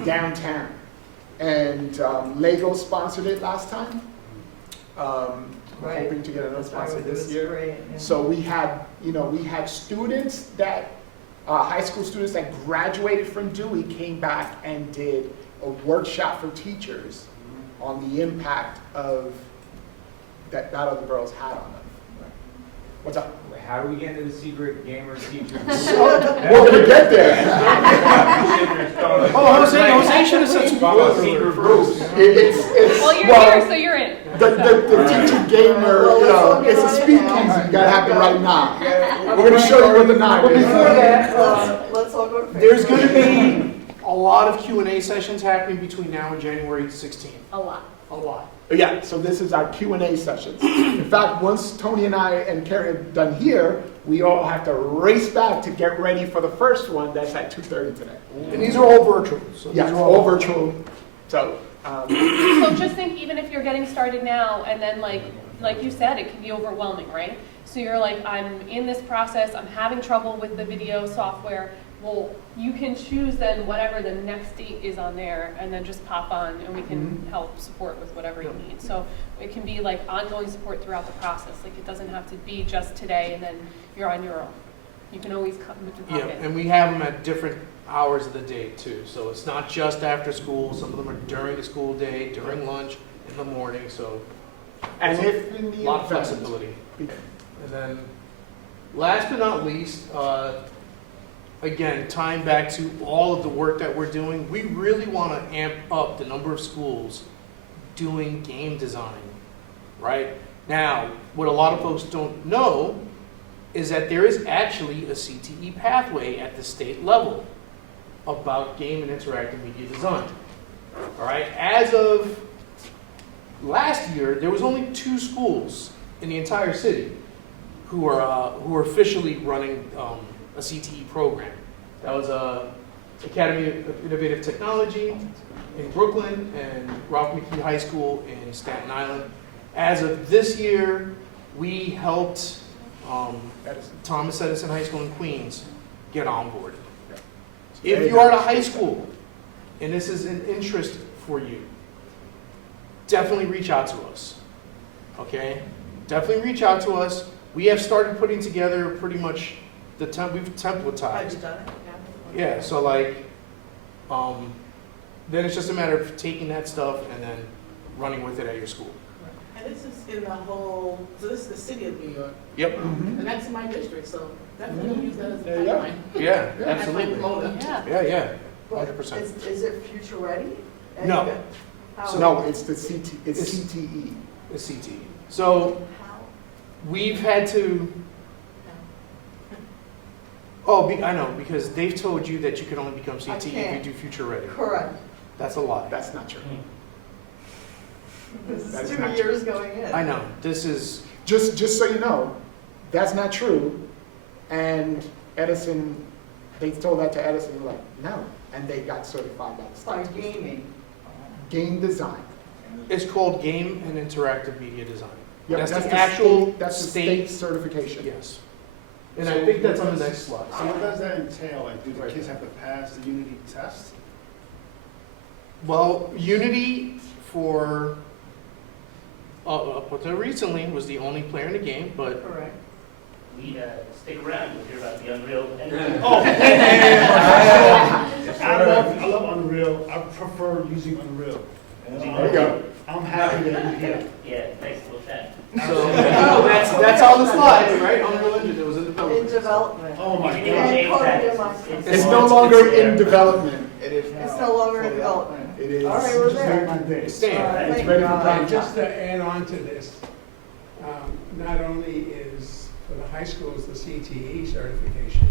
downtown. And Lego sponsored it last time. We're hoping to get another sponsor this year. Great, yeah. So we had students that, high school students that graduated from Dewey came back and did a workshop for teachers on the impact of that Battle of the Boroughs had on them. What's up? How do we get into the secret gamer teacher? We're gonna get there. Jose should have said secret groups. Well, you're here, so you're in. The teacher gamer, it's a speakeasy. You gotta happen right now. We're gonna show you what the night is. Let's all go to Facebook. There's going to be a lot of Q&A sessions happening between now and January 16th. A lot. A lot. Yeah, so this is our Q&A sessions. In fact, once Tony and I and Carrie are done here, we all have to race back to get ready for the first one that's at 2:30 today. And these are all virtual. So Yeah, these it's are all virtual. So, So just think, even if you're getting started now, and then like you said, it can be overwhelming, right? So you're like, I'm in this process, I'm having trouble with the video software. Well, you can choose then whatever the next date is on there, and then just pop on, and we can help support with whatever you need. So it can be like ongoing support throughout the process. Like, it doesn't have to be just today, and then you're on your own. You can always come Yeah, in. and we have them at different hours of the day too. So it's not just after school. Some of them are during the school day, during lunch, in the morning. So and there's if in the a lot of event, flexibility. And then, last but not least, again, tying back to all of the work that we're doing, we really want to amp up the number of schools doing game design, right? Now, what a lot of folks don't know is that there is actually a CTE pathway at the state level about game and interactive media design. All right, as of last year, there was only 2 schools in the entire city who are officially running a CTE program. That was Academy of Innovative Technology in Brooklyn and Ralph McKee High School in Staten Island. As of this year, we helped Thomas Edison High School in Queens get on board. If you are at a high school and this is an interest for you, definitely reach out to us, okay? Definitely reach out to us. We have started putting together pretty much we've templatized. Have you done it? Yeah, so like, then it's just a matter of taking that stuff and then running with it at your school. And this is in the whole, so this is the city of New York. Yep. And that's in my district, so definitely use that as a There you go. pipeline. Yeah, Pipeline absolutely. promoter. Yeah, But 100%. Is it future ready? No. How? no, it's the CT, it's CTE. The CTE. So we've had to. I know, because they've told you that you can only become CTE if can't. you do future ready. Correct. That's a lie. That's not true. This That is is 2 not years going in. I know. This is. Just so you know, that's not true. And Edison, they told that to Edison, they're like, no. And they got certified by the By state. gaming. Game design. It's called Game and Interactive Media Design. Yep, That's the actual state, that's the state. state certification. Yes. And I think that's on the next slide. So what does that entail? Like, do the kids have to pass the Unity test? Well, Unity for up until recently was the only player in the game, but Correct. We stick around, we'll hear about the Unreal Engine. Oh, I love Unreal. I prefer using Unreal. There you go. I'm happy that you're here. Yeah, nice little chat. so that's on the slide, right? Unreal Engine, it was in In development. development. Oh my You God. can change that. It's- It's no longer in development. It is It's no longer in development. It is. All right, we're Just made there. my day. Stand. All right, It's thank ready you. for prime Just to add on to this, not only is for the high schools the CTE certification,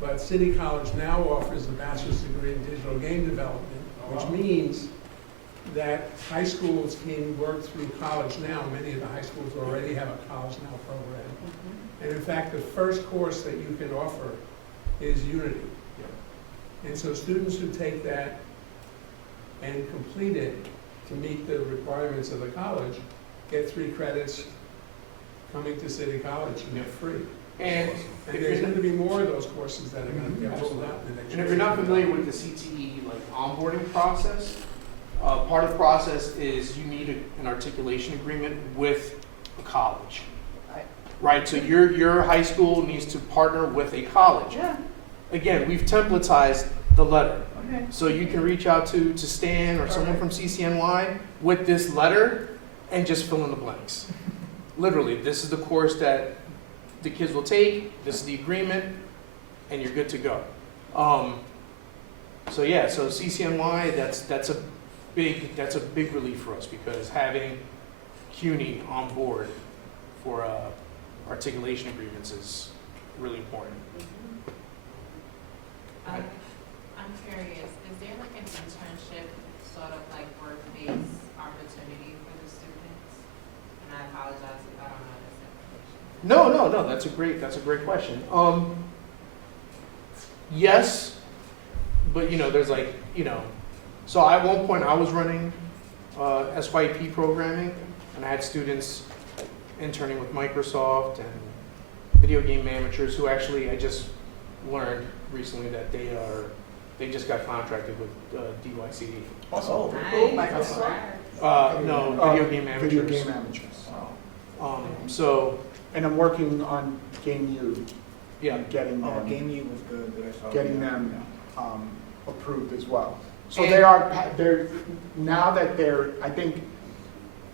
but City College now offers a bachelor's degree in digital game development, which means that high schools can work through college now. Many of the high schools already have a College Now program. And in fact, the first course that you can offer is Unity. And so students who take that and complete it to meet the requirements of the college get 3 credits coming to City College and they're free. And And there's going to be more of those courses that are going to get rolled out in the next And year. if you're not familiar with the CTE onboarding process, part of the process is you need an articulation agreement with a college. Right, so your high school needs to partner with a college. Yeah. Again, we've templatized the letter. Okay. So you can reach out to Stan or someone from CCNY with this letter and just fill in the blanks. Literally, this is the course that the kids will take, this is the agreement, and you're good to go. So yeah, so CCNY, that's a big relief for us because having CUNY on board for articulation agreements is really important. I'm curious, is there like an internship sort of like work-based opportunity for the no, that's a great question. Yes, but there's like, so at one point I was running SYP programming, and I had students interning with Microsoft and video game amateurs who actually, I just learned recently that they just got contracted with DIIT. Oh, Microsoft? No, video game amateurs. Video game amateurs. So, And I'm working on Game U. yeah. Getting them, Oh, Game U was good, that I saw. getting them approved as well. So And- they're now that I think,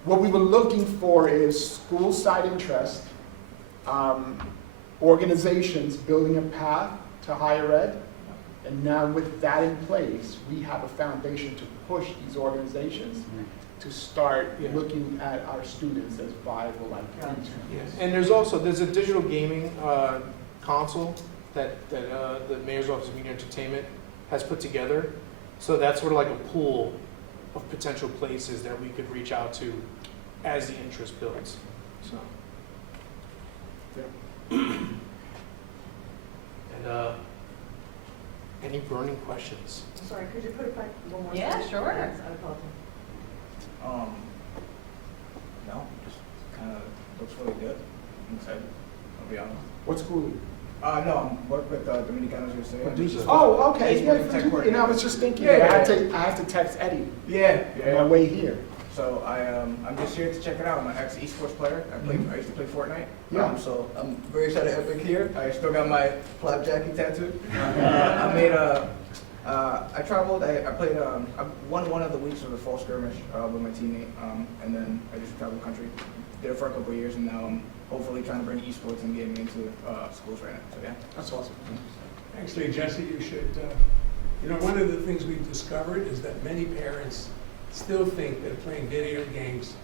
what we were looking for is school side interest, organizations building a path to higher ed. And now with that in place, we have a foundation to push these organizations to start Yeah. looking at our students as viable interns. Yes. And there's a digital gaming console that the Mayor's Office of Media and Entertainment has put together. So that's sort of like a pool of potential places that we could reach out to as the interest builds. So. And any burning questions? Sorry, could you put it back one more time? Yeah, sure. Thanks, I apologize. No, just kind of looks really good. I'm excited, I'll be honest. What school? No, I'm working with Dominicanos USA. Producer. Oh, okay, He's yeah, working tech and I was just thinking, Yeah, I have to text Eddie Yeah, on my way here. So I'm just here to check it out. I'm an ex-esports player. I used to play Fortnite. Yeah. So I'm very excited to be here. I still got my flapjacky tattoo. I traveled. I played. I won one of the weeks of the fall skirmish with my teammate, and then I just traveled the country. Did it for a couple of years, and now I'm hopefully trying to bring esports and gaming into schools right now. So yeah. That's awesome. Actually, Jesse, you should, one of the things we've discovered is that many parents still think that playing video games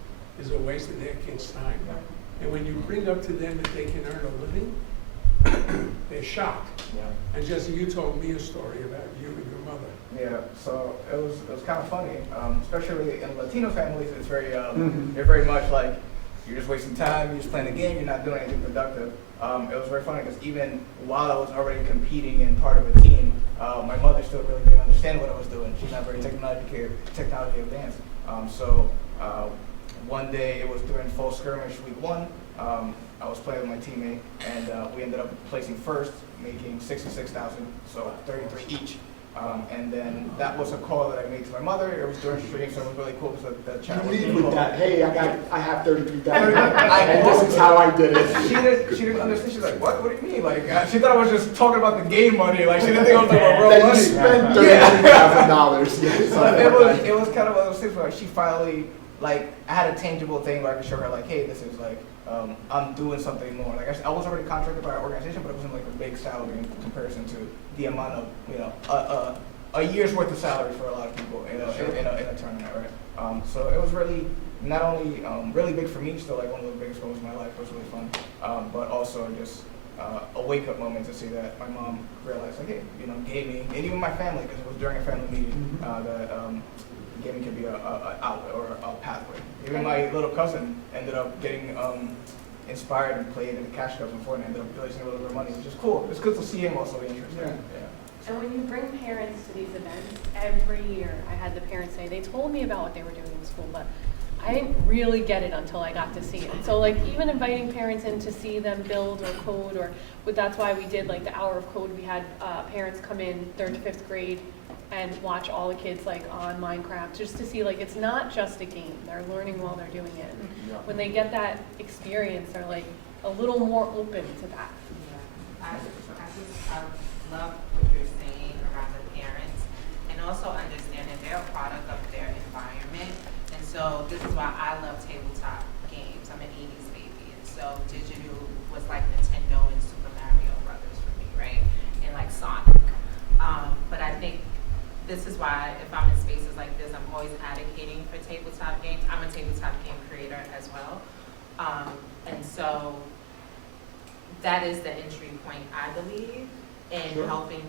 is a waste of their kids' time. And when you bring up to them that they can earn a living, they're shocked. Yeah. And Jesse, you told me a story about you and your mother. Yeah, so it was kind of funny, especially in Latino families. It's very they're very much like you're just wasting time. You're just playing the game. You're not doing anything productive. It was very funny because even while I was already competing in part of a team, my mother still really didn't understand what I was doing. She's not very technology advanced. So one day, it was during fall skirmish week 1. I was playing with my teammate, and we ended up placing first, making 66,000, so 33 each. And then that was a call that I made to my mother. It was during stream, so it was really cool because the chat was You lead really with cool. that, hey, I have 33,000, and this is how I did it. She didn't understand. She's like, what? What do you mean? Like, she thought I was just talking about the game money. Like, she didn't think I was talking about real That money. you spent $33,000. Yes. So it was kind of one of those things where like, she finally, like, I had a tangible thing where I could show her, like, hey, this is like, I'm doing something more. Like, I was already contracted by our organization, but it wasn't like a big salary in comparison to the amount of, a year's worth of salary for a lot of people in a tournament, right? So it was really not only really big for me, still like one of the biggest moments of my life. It was really fun, but also just a wake up moment to see that my mom realized, like, hey, gaming, and even my family, because it was during a family meeting, that gaming can be a outlet or a pathway. Even my little cousin ended up getting inspired and played in the cash cups before and ended up raising a little bit of money, which is cool. It's good to see him also be interested. Yeah. And when you bring parents to these events, every year I had the parents say, they told me about what they were doing in school, but I didn't really get it until I got to see it. So like even inviting parents in to see them build or code, that's why we did like the hour of code. We had parents come in 3rd to 5th grade and watch all the kids like on Minecraft, just to see like it's not just a game. They're learning while they're doing it. And when they get that experience, they're like a little more open to that. I love what you're saying around the parents and also understanding they're a product of their environment. And so this is why I love tabletop games. I'm an 80s baby. And so digital was like Nintendo and Super Mario Brothers for me, right? And like Sonic. But I think this is why if I'm in spaces like this, I'm always advocating for tabletop games. I'm a tabletop game creator as well. And so that is the entry point, I believe, in helping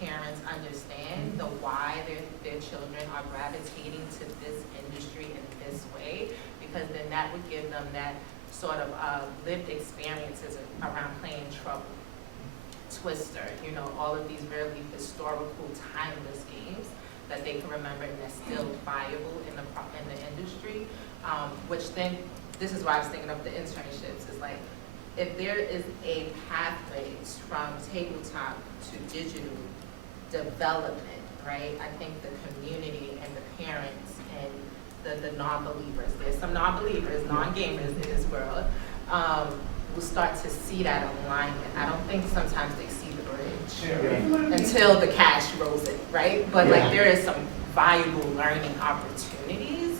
parents understand the why their children are gravitating to this industry in this way, because then that would give them that sort of lived experiences around playing Trouble, Twister, you know, all of these really historical, timeless games that they can remember and that's still viable in the industry. Which then, this is why I was thinking of the internships, is like, if there is a pathway from tabletop to digital development, right? I think the community and the parents and the non-believers, there's some non-believers, non-gamers in this world, will start to see that alignment. I don't think sometimes they see the bridge until the cash rolls it, right? But like there is some valuable learning opportunities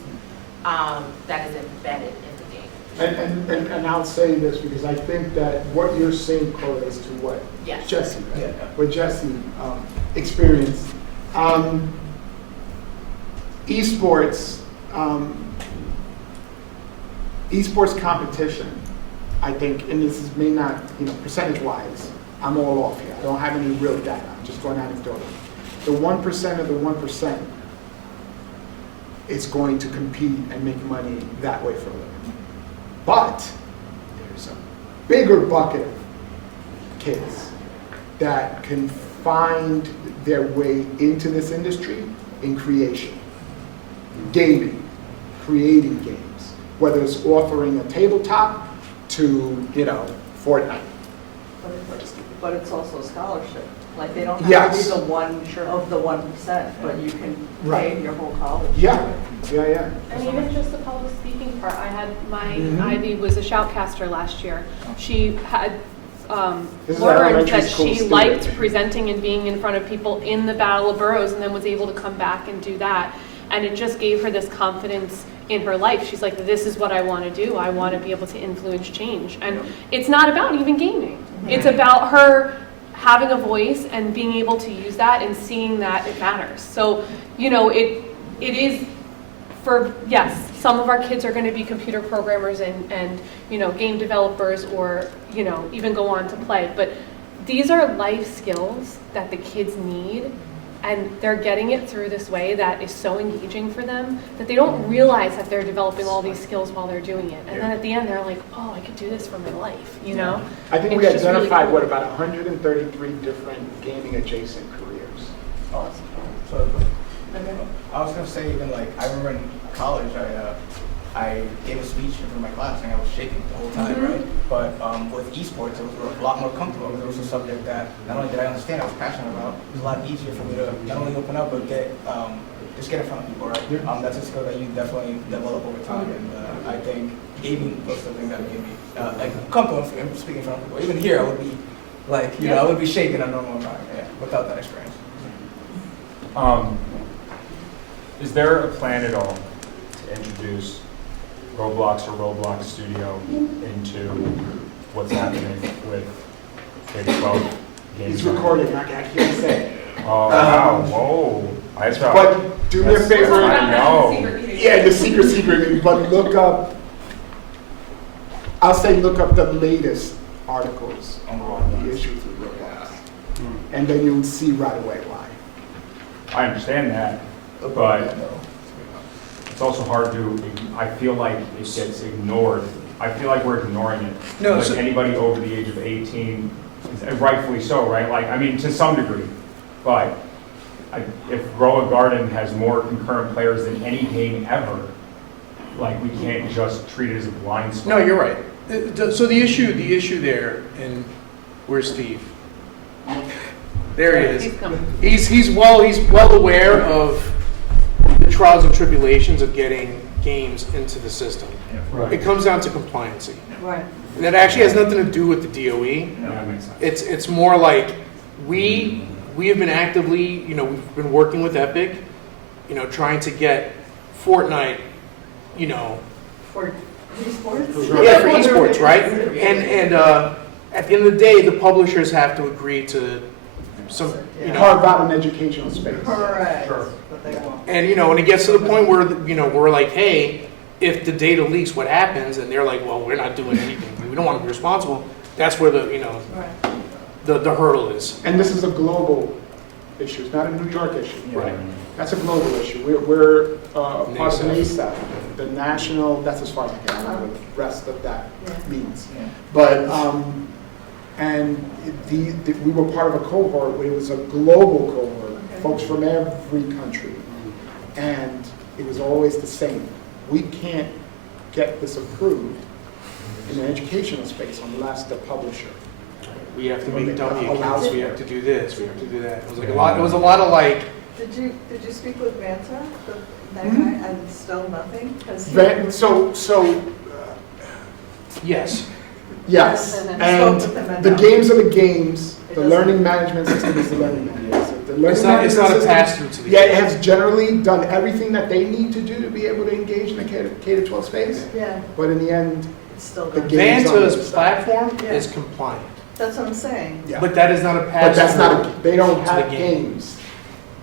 that is embedded in the game. And I'll say this because I think that what you're saying correlates to what Jesse, what Jesse experienced. Esports, esports competition, I think, and this is may not, percentage-wise, I'm all off here. I don't have any real data. I'm just going anecdotal. The 1% of the 1% is going to compete and make money that way for a living. But there's a bigger bucket of kids that can find their way into this industry in creation, gaming, creating games, whether it's authoring a tabletop to, Fortnite. But it's also a scholarship. Like they don't have to be the one of the 1%, but you can pay your whole college. Yeah. And even just the public speaking part, I had my Ivy was a shoutcaster last year. She had learned that she liked presenting and being in front of people in the Battle of Boroughs, and then was able to come back and do that. And it just gave her this confidence in her life. She's like, this is what I want to do. I want to be able to influence change. And it's not about even gaming. It's about her having a voice and being able to use that and seeing that it matters. So, it is for, yes, some of our kids are going to be computer programmers and game developers or, even go on to play. But these are life skills that the kids need, and they're getting it through this way that is so engaging for them that they don't realize that they're developing all these skills while they're doing it. And then at the end, they're like, oh, I could do this for my life, I think we identified, about 133 different gaming adjacent careers. Awesome. So, I was going to say, even I remember in college, I gave a speech in front of my class and I was shaking the whole time, right? But with esports, it was a lot more comfortable. It was a subject that not only did I understand, I was passionate about. It was a lot easier for me to not only open up, but just get in front of people, right? That's a skill that you definitely develop over time. And I think gaming was something that made me comfortable in speaking in front of people. Even here, I would be I would be shaking a normal environment without that experience. Is there a plan at all to introduce Roblox or Roblox Studio into what's happening with K-12 games? He's recording, I can't say. Oh, wow, whoa. But do me a favor. Yeah, the secret, but look up, look up the latest articles on the issues with Roblox. And then you'll see right away why. I understand that, but it's also hard to, I feel like it gets ignored. I feel like we're ignoring it. No, like anybody over the age of 18, rightfully so, right? To some degree. But if Grow a Garden has more concurrent players than any game ever, we can't just treat it as a blind spot. No, you're right. So the issue there, and where's Steve? There he is. He's coming. He's well aware of the trials and tribulations of getting games into the system. Right. It comes down to compliancy. Right. And that actually has nothing to do with the DOE. Yeah, that makes sense. It's more like we have been actively, we've been working with Epic, trying to get Fortnite, For esports? yeah, for esports, right? And at the end of the day, the publishers have to agree to some, Carve out an educational space. Correct. Sure. But they won't. And when it gets to the point where we're like, hey, if the data leaks, what happens? And they're like, well, we're not doing anything. We don't want to be responsible. That's where the the hurdle is. And this is a global issue. It's not a New York issue. Right. That's a global issue. We're part of NASAF. NASAF, the national, that's as far as I can, I don't know what the rest of that Yeah. means. Yeah. But, and we were part of a cohort, where it was a global cohort, folks from every country. And it was always the same. We can't get this approved in the educational space unless the publisher. We have to make dummy Allows accounts, we for have it. to do this, we have to do that. It was like a lot, it was a lot of like, Did you speak with Vanta, that Mhm. guy, and still nothing? 'Cause he- Yes, yes. and the games are the games, the learning management system is the learning management system. The learning It's management not a system- pass-through to the. Yeah, it has generally done everything that they need to do to be able to engage in the K-12 space, Yeah, but in the end, it's still the done. games on the Vanta's other side. platform Yeah. is compliant, That's what I'm saying. Yeah. but that is not a pass-through. But that's not, they don't to the have game. games.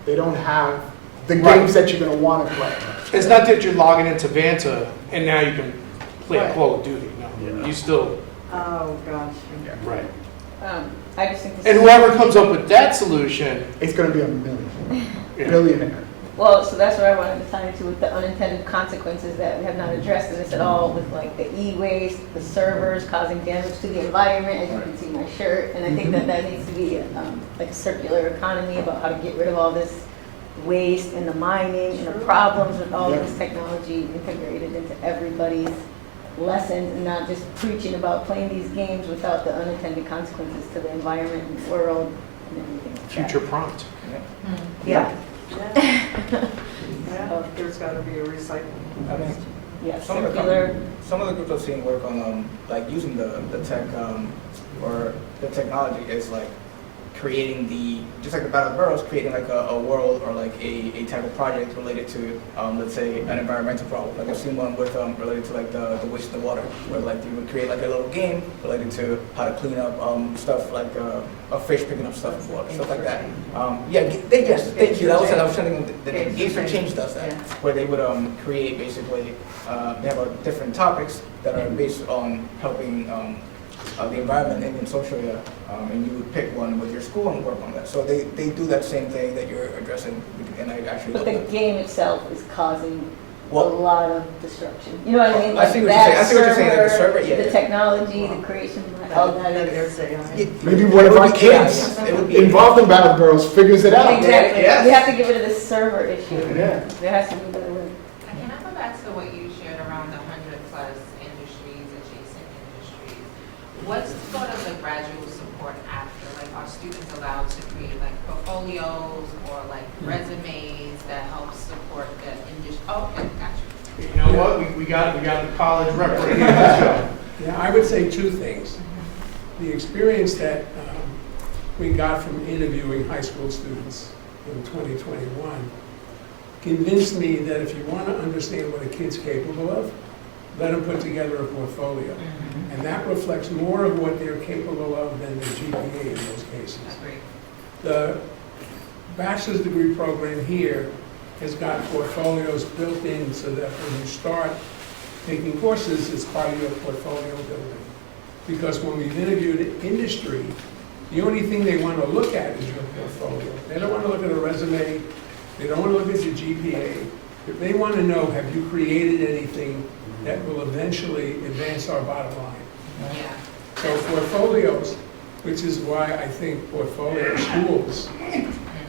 They don't have the Right. games that you're gonna wanna play. It's not that you're logging into Vanta and now you can play Right. Call of Duty, no. You still, Oh, gosh. right. I just think this And is- whoever comes up with that solution, It's gonna be a millionaire. Well, so that's what I wanted to tie into with the unintended consequences that we have not addressed in this at all, with like the e-waste, the servers causing damage to the environment, as you can see my shirt. And I think that that needs to be like a circular economy about how to get rid of all this waste and the mining and the problems with all of this technology integrated into everybody's lessons, and not just preaching about playing these games without the unintended consequences to the environment and the world and everything like that. future prompt. Yeah. Yeah, there's gotta be a recycling. I mean, Yeah, some of the circular. some of the groups I've seen work on like using the tech or the technology is like creating just like the Battle of the Boroughs, creating like a world or like a type of project related to let's say an environmental problem. Like I've seen one with related to like the waste of the water, where like you would create like a little game related to how to clean up stuff like a fish picking up stuff in water, stuff like that. Yes, thank you. I was trying to the Games for Change does that, where they would create basically they have different topics that are based on helping the environment and social area, and you would pick one with your school and work on that. So they do that same thing that you're addressing, and I actually But love the that. game itself is causing a Well- lot of destruction. You know what I mean? I see what you're saying. I see what you're saying, like the server, yeah. The technology, the creation, all that is. Maybe one of our kids involved in Battle of the Boroughs figures it out. Exactly. Yes. We have to get rid of this server issue. Yeah. There has to be a better way. Can I go back to what you shared around the 100+ industries, adjacent industries? What's sort of the gradual support after? Like, are students allowed to create like portfolios or like resumes that help support the industry? Oh, okay, gotcha. You know what, we got the college rep right here, let's go. Yeah, I would say two things. The experience that we got from interviewing high school students in 2021 convinced me that if you want to understand what a kid's capable of, let them put together a portfolio. And that reflects more of what they're capable of than the GPA in those cases. The bachelor's degree program here has got portfolios built in so that when you start taking courses, it's part of your portfolio building. Because when we've interviewed industry, the only thing they want to look at is your portfolio. They don't want to look at a resume, they don't want to look at your GPA. If they want to know, have you created anything that will eventually advance our bottom line? So portfolios, which is why I think portfolio schools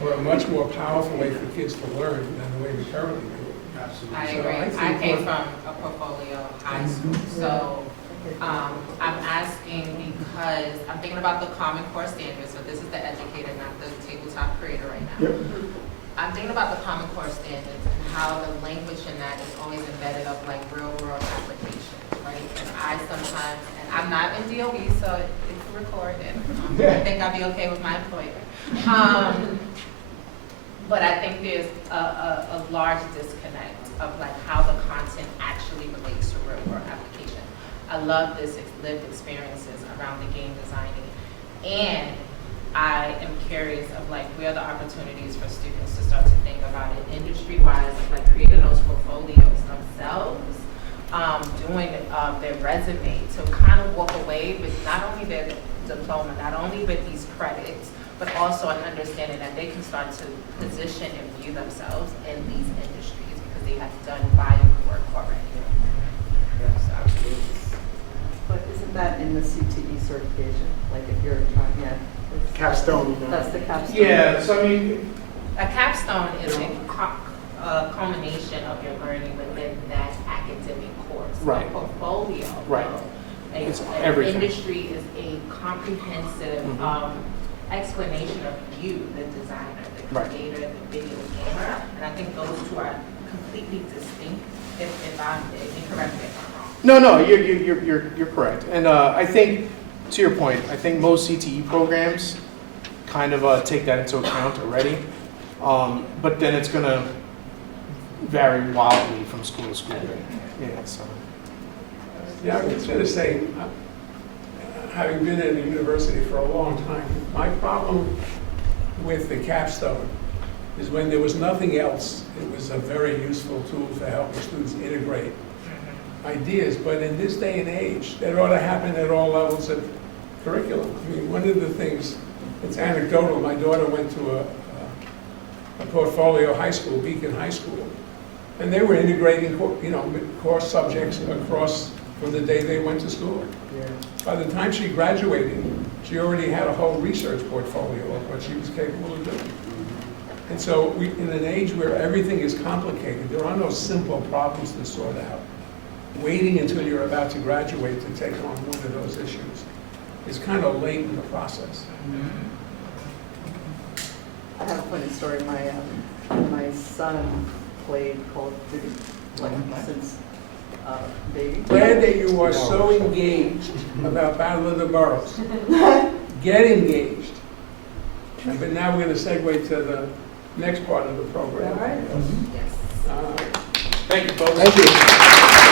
are a much more powerful way for kids to learn than the way we currently do it. I So agree. I think came from a portfolio high school, so I'm asking because I'm thinking about the Common Core standards. So this is the educator, not the tabletop creator right now. Yep. I'm thinking about the Common Core standards and how the language in that is always embedded of like real world applications, right? And I sometimes, and I'm not in DOE, so it's recorded. I think I'll be okay with my employer. But I think there's a large disconnect of like how the content actually relates to real world application. I love this lived experiences around the game designing, and I am curious of like where the opportunities for students to start to think about it industry-wise, like creating those portfolios themselves, doing their resume to kind of walk away with not only their diploma, not only with these credits, but also an understanding that they can start to position and view themselves in these industries because they have done valuable work already. So I believe it's- But isn't that in the CTE certification? Like if you're trying, yeah. Capstone. That's the capstone. Yeah, so I mean, a capstone is a culmination of your learning within that academic course. Right. A portfolio. Right. An everything. industry is a comprehensive explanation of you, the designer, the Right. creator, the video gamer, and I think those two are completely distinct. If you correct me if I'm wrong. no, you're correct. And I think, to your point, I think most CTE programs kind of take that into account already. But then it's going to vary wildly from school to school. Yeah, so. Yeah, I was going to say, having been in the university for a long time, my problem with the capstone is when there was nothing else, it was a very useful tool for helping students integrate ideas. But in this day and age, that ought to happen at all levels of curriculum. I mean, one of the things, it's anecdotal, my daughter went to a portfolio high school, Beacon High School, and they were integrating, course subjects across from the day they went to school. Yeah. By the time she graduated, she already had a whole research portfolio of what she was capable of doing. And so in an age where everything is complicated, there are no simple problems to sort out. Waiting until you're about to graduate to take on one of those issues is kind of late in the process. I have a funny story. My son played Call of Duty since baby. Glad that you are so engaged about Battle of the Boroughs. Get engaged. But now we're going to segue to the next part of the program. All right. Yes. Thank you, folks. Thank you.